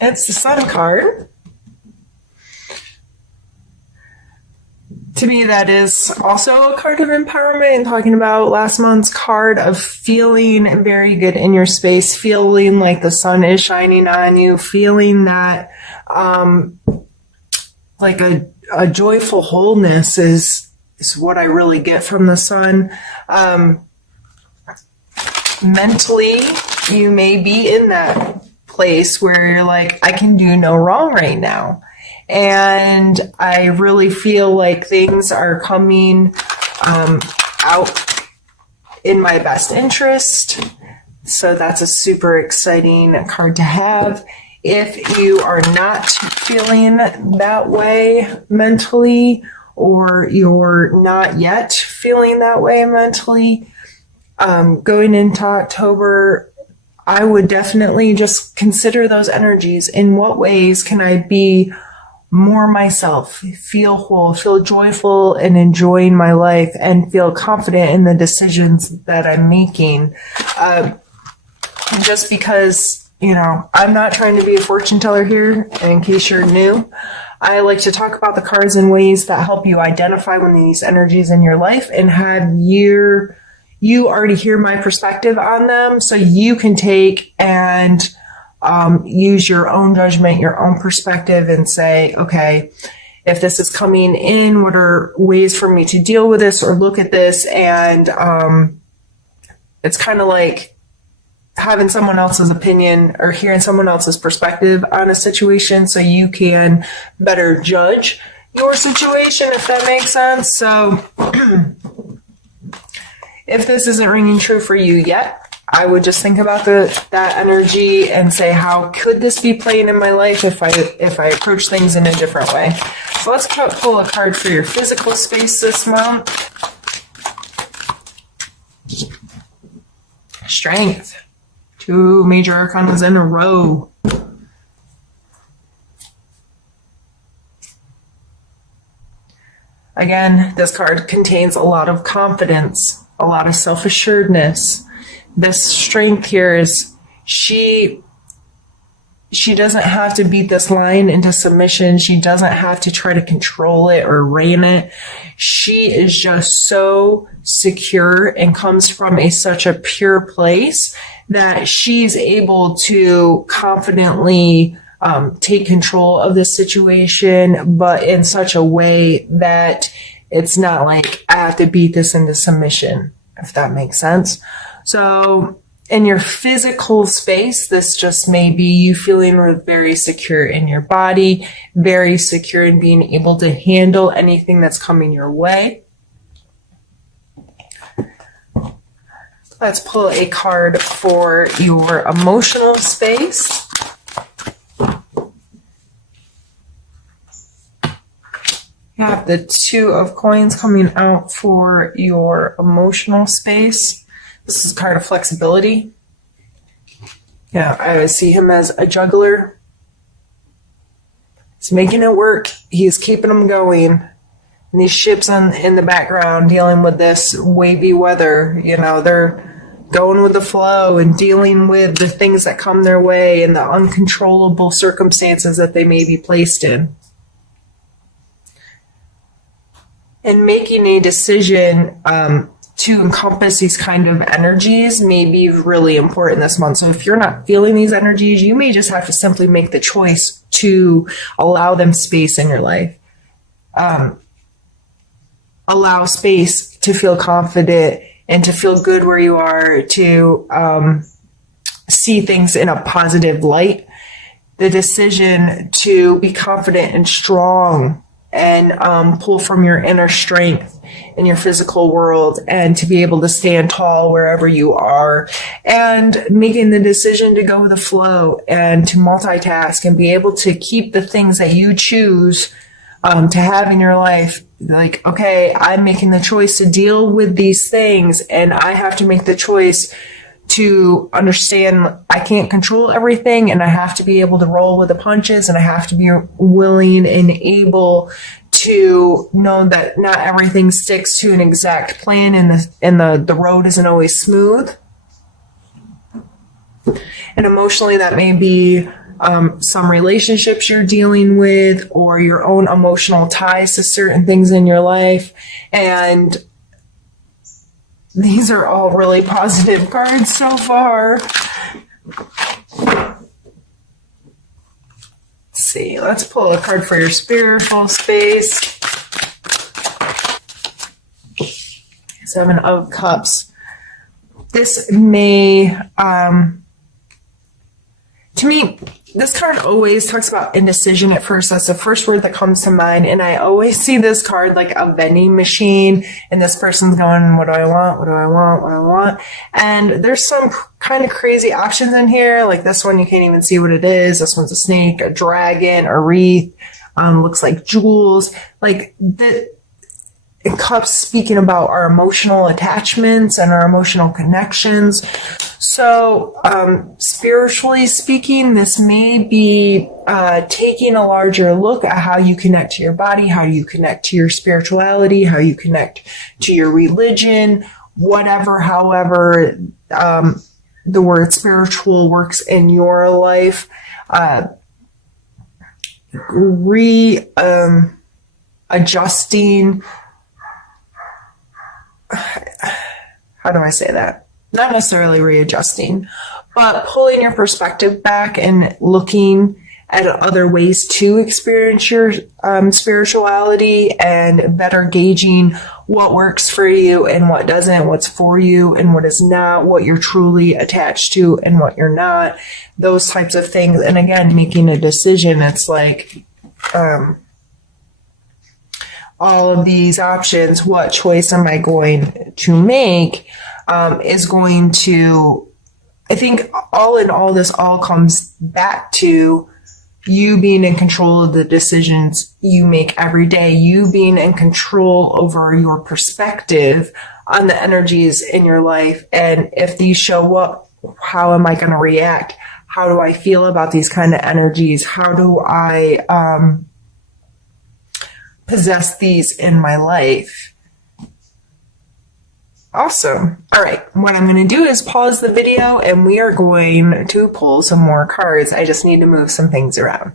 It's the Sun card. To me, that is also a card of empowerment, and talking about last month's card of feeling very good in your space, feeling like the sun is shining on you, feeling that like a joyful wholeness is what I really get from the sun. Mentally, you may be in that place where you're like, I can do no wrong right now. And I really feel like things are coming out in my best interest. So that's a super exciting card to have. If you are not feeling that way mentally, or you're not yet feeling that way mentally, going into October, I would definitely just consider those energies. In what ways can I be more myself, feel whole, feel joyful and enjoying my life, and feel confident in the decisions that I'm making? Just because, I'm not trying to be a fortune teller here, in case you're new. I like to talk about the cards in ways that help you identify one of these energies in your life and have you already hear my perspective on them, so you can take and use your own judgment, your own perspective, and say, okay, if this is coming in, what are ways for me to deal with this or look at this? And it's kind of like having someone else's opinion or hearing someone else's perspective on a situation, so you can better judge your situation, if that makes sense. So if this isn't ringing true for you yet, I would just think about that energy and say, how could this be playing in my life if I approach things in a different way? So let's pull a card for your physical space this month. Strength. 2 major arcanas in a row. Again, this card contains a lot of confidence, a lot of self-assuredness. This strength here is she doesn't have to beat this line into submission. She doesn't have to try to control it or rein it. She is just so secure and comes from such a pure place that she's able to confidently take control of the situation, but in such a way that it's not like I have to beat this into submission, if that makes sense. So in your physical space, this just may be you feeling very secure in your body, very secure in being able to handle anything that's coming your way. Let's pull a card for your emotional space. You have the 2 of coins coming out for your emotional space. This is a card of flexibility. Yeah, I see him as a juggler. He's making it work. He's keeping them going. And these ships in the background dealing with this wavy weather, they're going with the flow and dealing with the things that come their way and the uncontrollable circumstances that they may be placed in. And making a decision to encompass these kind of energies may be really important this month. So if you're not feeling these energies, you may just have to simply make the choice to allow them space in your life. Allow space to feel confident and to feel good where you are, to see things in a positive light. The decision to be confident and strong and pull from your inner strength in your physical world, and to be able to stand tall wherever you are, and making the decision to go with the flow and to multitask and be able to keep the things that you choose to have in your life. Like, okay, I'm making the choice to deal with these things, and I have to make the choice to understand I can't control everything, and I have to be able to roll with the punches, and I have to be willing and able to know that not everything sticks to an exact plan, and the road isn't always smooth. And emotionally, that may be some relationships you're dealing with, or your own emotional ties to certain things in your life. And these are all really positive cards so far. Let's see. Let's pull a card for your spiritual space. Seven of Cups. This may, to me, this card always talks about indecision at first. That's the first word that comes to mind. And I always see this card like a vending machine. And this person's going, what do I want? What do I want? What do I want? And there's some kind of crazy options in here. Like this one, you can't even see what it is. This one's a snake, a dragon, a wreath. Looks like jewels. Like the Cups speaking about our emotional attachments and our emotional connections. So, spiritually speaking, this may be taking a larger look at how you connect to your body, how you connect to your spirituality, how you connect to your religion, whatever, however, the word spiritual works in your life. Adjusting. How do I say that? Not necessarily readjusting, but pulling your perspective back and looking at other ways to experience your spirituality, and better gauging what works for you and what doesn't, what's for you and what is not, what you're truly attached to and what you're not, those types of things. And again, making a decision. It's like, all of these options, what choice am I going to make, is going to, I think all in all, this all comes back to you being in control of the decisions you make every day, you being in control over your perspective on the energies in your life. And if these show up, how am I going to react? How do I feel about these kind of energies? How do I, possess these in my life? Awesome. All right. What I'm going to do is pause the video and we are going to pull some more cards. I just need to move some things around.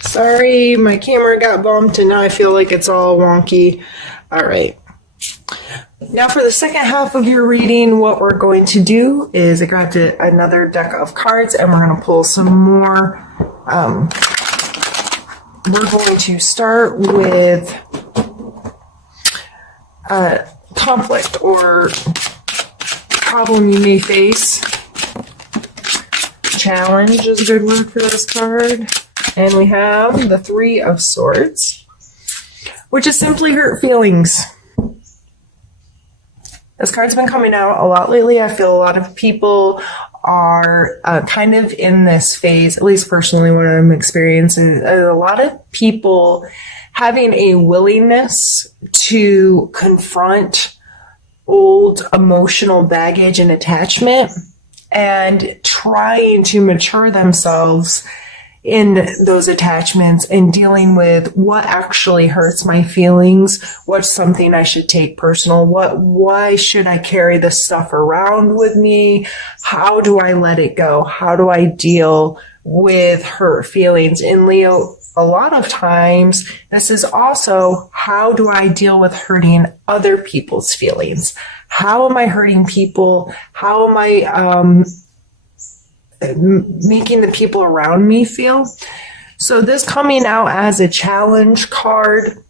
Sorry, my camera got bumped and now I feel like it's all wonky. All right. Now for the second half of your reading, what we're going to do is I grabbed another deck of cards and we're going to pull some more. We're going to start with conflict or problem you may face. Challenge is a good word for this card. And we have the Three of Swords, which is simply hurt feelings. This card's been coming out a lot lately. I feel a lot of people are kind of in this phase, at least personally what I'm experiencing, a lot of people having a willingness to confront old emotional baggage and attachment and trying to mature themselves in those attachments and dealing with what actually hurts my feelings, what's something I should take personal, why should I carry this stuff around with me, how do I let it go, how do I deal with hurt feelings. In Leo, a lot of times this is also how do I deal with hurting other people's feelings, how am I hurting people, how am I making the people around me feel. So this coming out as a challenge card,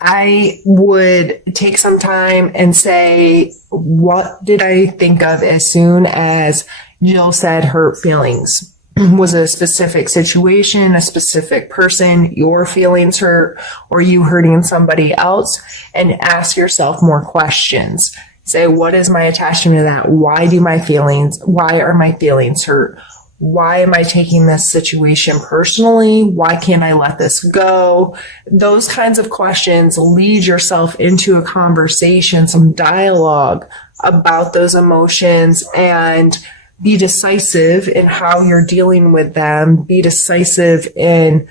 I would take some time and say, what did I think of as soon as Jill said hurt feelings? Was it a specific situation, a specific person, your feelings hurt, or you hurting somebody else? And ask yourself more questions. Say, what is my attachment to that? Why are my feelings hurt? Why am I taking this situation personally? Why can't I let this go? Those kinds of questions lead yourself into a conversation, some dialogue about those emotions, and be decisive in how you're dealing with them. Be decisive in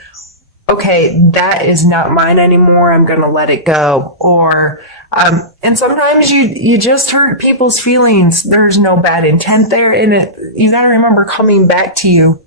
okay, that is not mine anymore. I'm going to let it go. Or, and sometimes you just hurt people's feelings. There's no bad intent there. And you got to remember, coming back to you,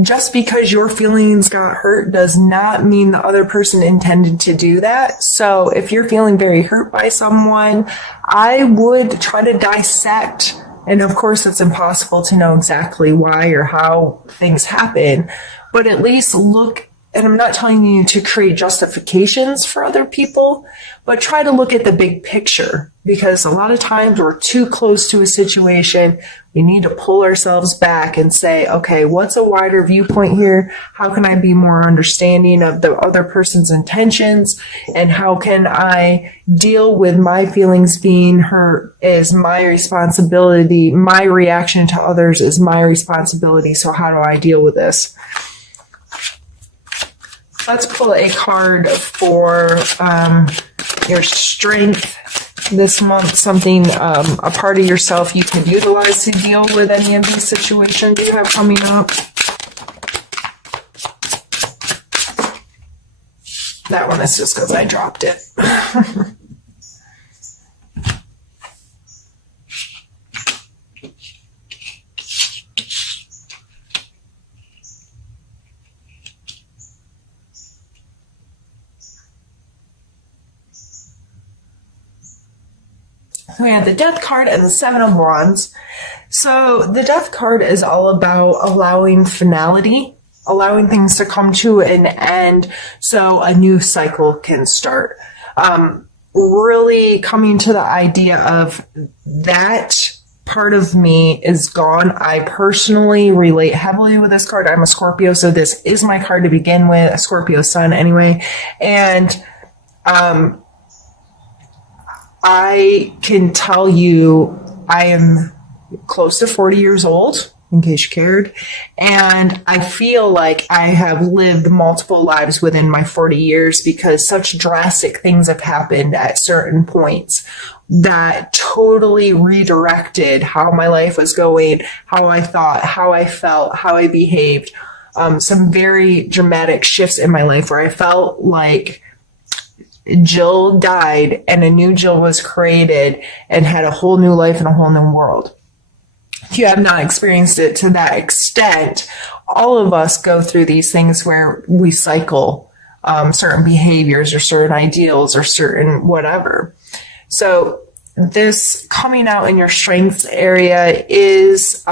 just because your feelings got hurt does not mean the other person intended to do that. So if you're feeling very hurt by someone, I would try to dissect. And of course, it's impossible to know exactly why or how things happen, but at least look. And I'm not telling you to create justifications for other people, but try to look at the big picture, because a lot of times we're too close to a situation. We need to pull ourselves back and say, okay, what's a wider viewpoint here? How can I be more understanding of the other person's intentions? And how can I deal with my feelings being hurt is my responsibility. My reaction to others is my responsibility. So how do I deal with this? Let's pull a card for your strength this month, something, a part of yourself you can utilize to deal with any of these situations you have coming up. That one is just because I dropped it. We have the Death card and the Seven of Wands. So the Death card is all about allowing finality, allowing things to come to an end so a new cycle can start. Really coming to the idea of that part of me is gone. I personally relate heavily with this card. I'm a Scorpio, so this is my card to begin with, a Scorpio sun anyway. And I can tell you I am close to 40 years old, in case you cared, and I feel like I have lived multiple lives within my 40 years because such drastic things have happened at certain points that totally redirected how my life was going, how I thought, how I felt, how I behaved. Some very dramatic shifts in my life where I felt like Jill died and a new Jill was created and had a whole new life and a whole new world. If you have not experienced it to that extent, all of us go through these things where we cycle certain behaviors or certain ideals or certain whatever. So this coming out in your strengths area is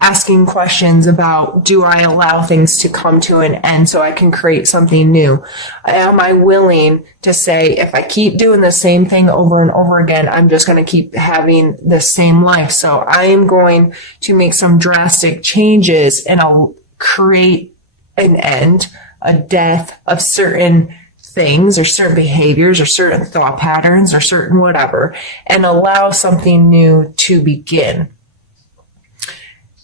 asking questions about, do I allow things to come to an end so I can create something new? Am I willing to say, if I keep doing the same thing over and over again, I'm just going to keep having the same life. So I am going to make some drastic changes and I'll create an end, a death of certain things or certain behaviors or certain thought patterns or certain whatever, and allow something new to begin.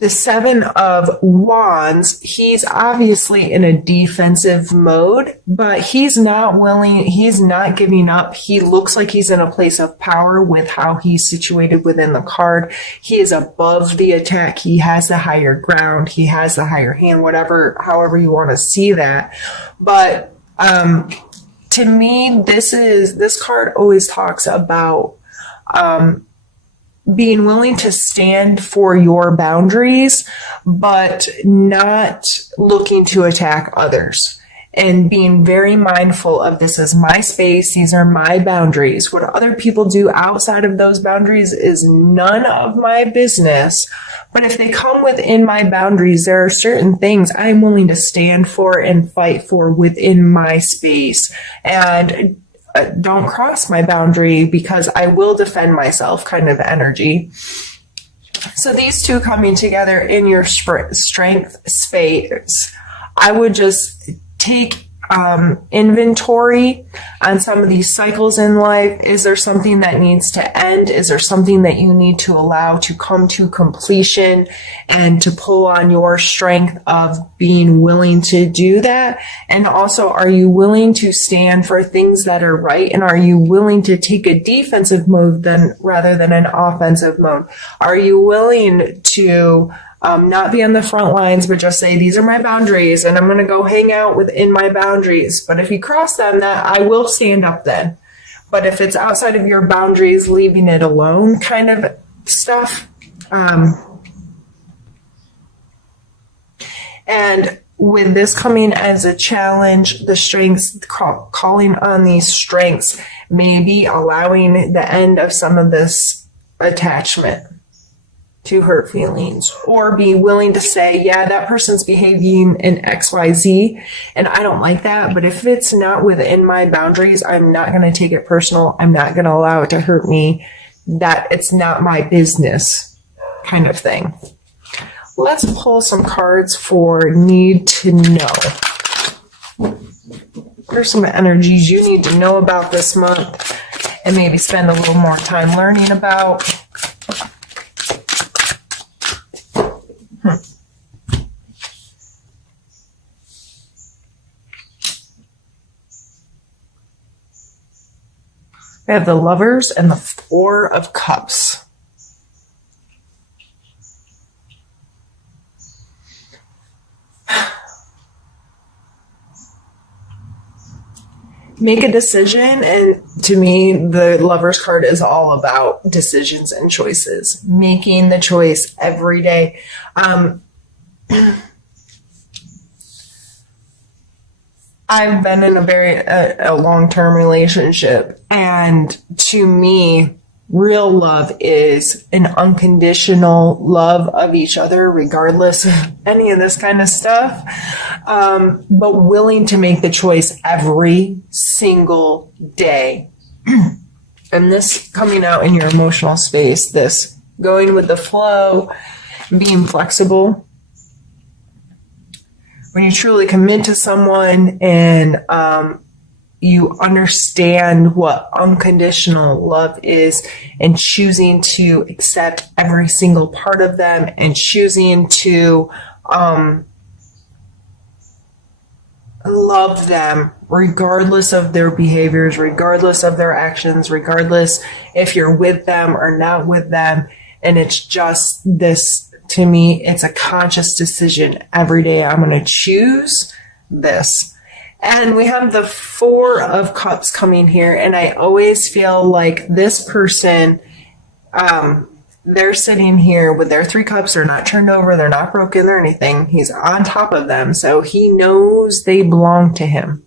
The Seven of Wands, he's obviously in a defensive mode, but he's not willing, he's not giving up. He looks like he's in a place of power with how he's situated within the card. He is above the attack. He has the higher ground. He has the higher hand, whatever, however you want to see that. But to me, this card always talks about being willing to stand for your boundaries, but not looking to attack others, and being very mindful of, this is my space. These are my boundaries. What other people do outside of those boundaries is none of my business. But if they come within my boundaries, there are certain things I'm willing to stand for and fight for within my space. And don't cross my boundary because I will defend myself kind of energy. So these two coming together in your strength space, I would just take inventory on some of these cycles in life. Is there something that needs to end? Is there something that you need to allow to come to completion, and to pull on your strength of being willing to do that? And also, are you willing to stand for things that are right? And are you willing to take a defensive mode rather than an offensive mode? Are you willing to Not be on the front lines, but just say, these are my boundaries and I'm going to go hang out within my boundaries. But if you cross them, that I will stand up then. But if it's outside of your boundaries, leaving it alone kind of stuff. And with this coming as a challenge, the strengths, calling on these strengths, maybe allowing the end of some of this attachment to hurt feelings, or be willing to say, yeah, that person's behaving in XYZ and I don't like that, but if it's not within my boundaries, I'm not going to take it personal. I'm not going to allow it to hurt me. That it's not my business kind of thing. Let's pull some cards for need to know. Here's some energies you need to know about this month and maybe spend a little more time learning about. We have the Lovers and the Four of Cups. Make a decision, and to me, the Lovers card is all about decisions and choices. Making the choice every day. I've been in a long-term relationship, and to me, real love is an unconditional love of each other, regardless of any of this kind of stuff, but willing to make the choice every single day. And this coming out in your emotional space, this going with the flow, being flexible. When you truly commit to someone and you understand what unconditional love is, and choosing to accept every single part of them, and choosing to love them regardless of their behaviors, regardless of their actions, regardless if you're with them or not with them. And it's just this. To me, it's a conscious decision every day. I'm going to choose this. And we have the Four of Cups coming here. And I always feel like this person, they're sitting here with their 3 cups. They're not turned over. They're not broken or anything. He's on top of them. So he knows they belong to him.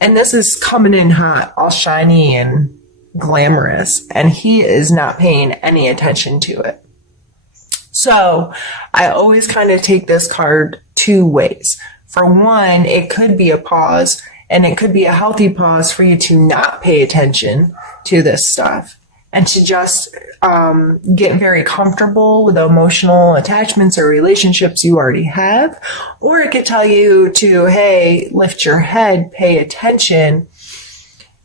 And this is coming in hot, all shiny and glamorous. And he is not paying any attention to it. So I always kind of take this card 2 ways. For one, it could be a pause, and it could be a healthy pause for you to not pay attention to this stuff and to just get very comfortable with the emotional attachments or relationships you already have. Or it could tell you to, hey, lift your head, pay attention.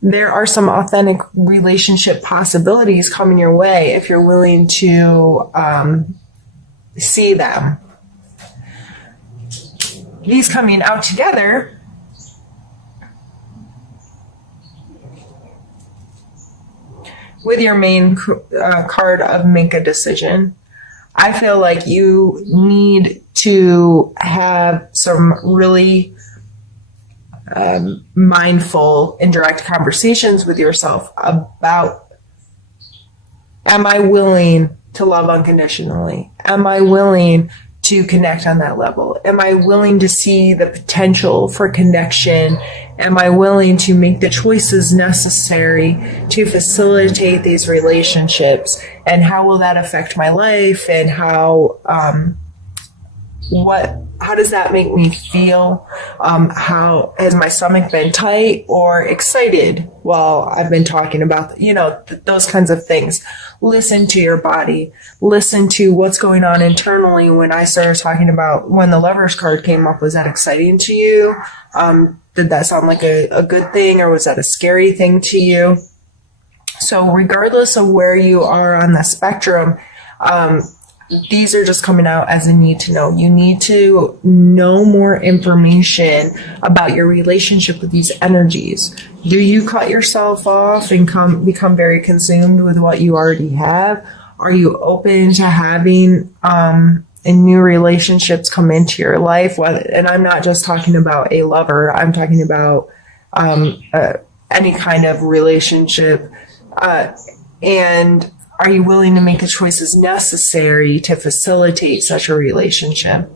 There are some authentic relationship possibilities coming your way if you're willing to see them. These coming out together with your main card of make a decision. I feel like you need to have some really mindful and direct conversations with yourself about, am I willing to love unconditionally? Am I willing to connect on that level? Am I willing to see the potential for connection? Am I willing to make the choices necessary to facilitate these relationships? And how will that affect my life? And how does that make me feel? How has my stomach been tight or excited while I've been talking about, those kinds of things. Listen to your body. Listen to what's going on internally. When I started talking about when the Lovers card came up, was that exciting to you? Did that sound like a good thing, or was that a scary thing to you? So regardless of where you are on the spectrum, these are just coming out as a need to know. You need to know more information about your relationship with these energies. Do you cut yourself off and become very consumed with what you already have? Are you open to having and new relationships come into your life, and I'm not just talking about a lover, I'm talking about any kind of relationship, and are you willing to make the choices necessary to facilitate such a relationship?